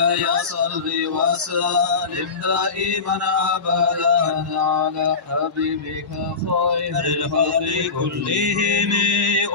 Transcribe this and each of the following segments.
مولاي صل وسلم دائما أبدا على حبيبك خير الخلق كلهم.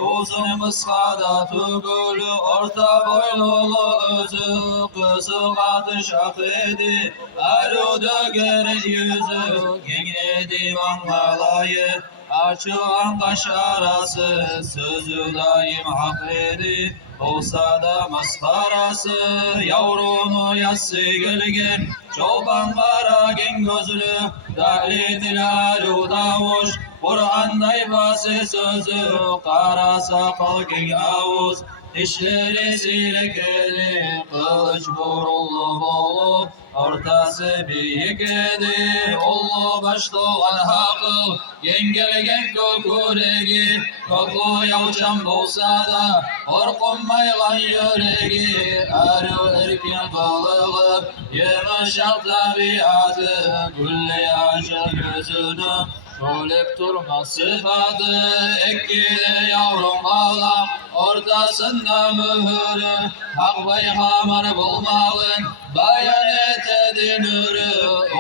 Uzun kıskada tugul orta boylulu özü, kızıl atış akıdı aruda geri yüzü. Yengedim angalayı açılan kaş arası, sözü daim hak idi olsa da maskarası. Yavrunu yassı gelgen çoban kara gen gözlü, dali dilalu davuş Kur'an'da ibası sözü, kara sakal gen avuz, dişleri silekeli, kılıç burullu bolu, ortası büyük edi, ollu başlı olan hakıl, yengelgen köküregi, koklu yavşan bolsa da, korkunmaylan yüregi, arı erkin kılığı, yumuşak tabiatı, gülle aşık gözünü, şölep durma sıfatı, ekkile yavrum ağlam, ortasında mühürü, hak bayhamar bulmalın, bayanet edin ürü,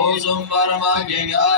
uzun parmak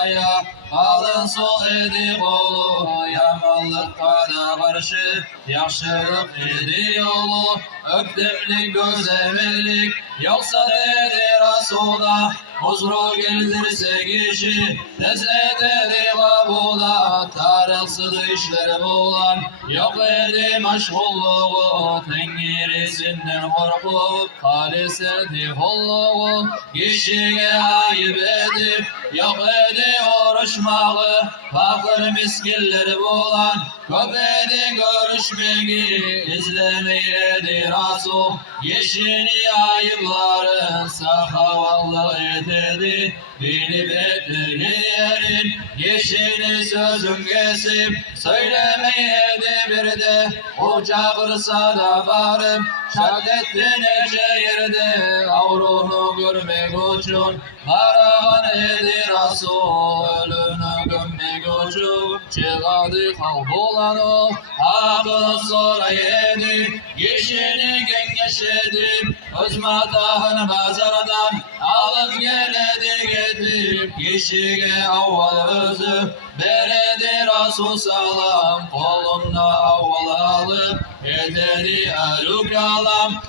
aya, alın sol edi kolu, yamanlıkta da karşı, yaxşılık edi yolu, ökdemlik gözemelik, yoksa dedi Rasul'a, huzuru geldirse kişi, lezzet edi kabula, tarıksız işleri bulan, yok edi meşgulluğu, tengirisinden korkup, halis edi hulluğu, kişiye ayıp edip, yok edi oruçmağı, fakir miskinleri bulan, köp edi görüşmeyi, izlemeyedi Rasul, yeşini ayıpları, sahavallı ededi, bilip etleri yerin, yeşini sözün kesip, söylemeyedi bir de, o çağırsa da varım, şahdettin ece yerde, avrunu görmek için, karahan edi Rasul, ölünü gömmek için, çıkadı kalbulanı, akıl sonra yedi, yeşini gengeş edip, öz matahın pazardan, alıp geledi getirip, kişiye avval özü, beredi Rasul salam, kolunda avval alıp, ededi eruk alam,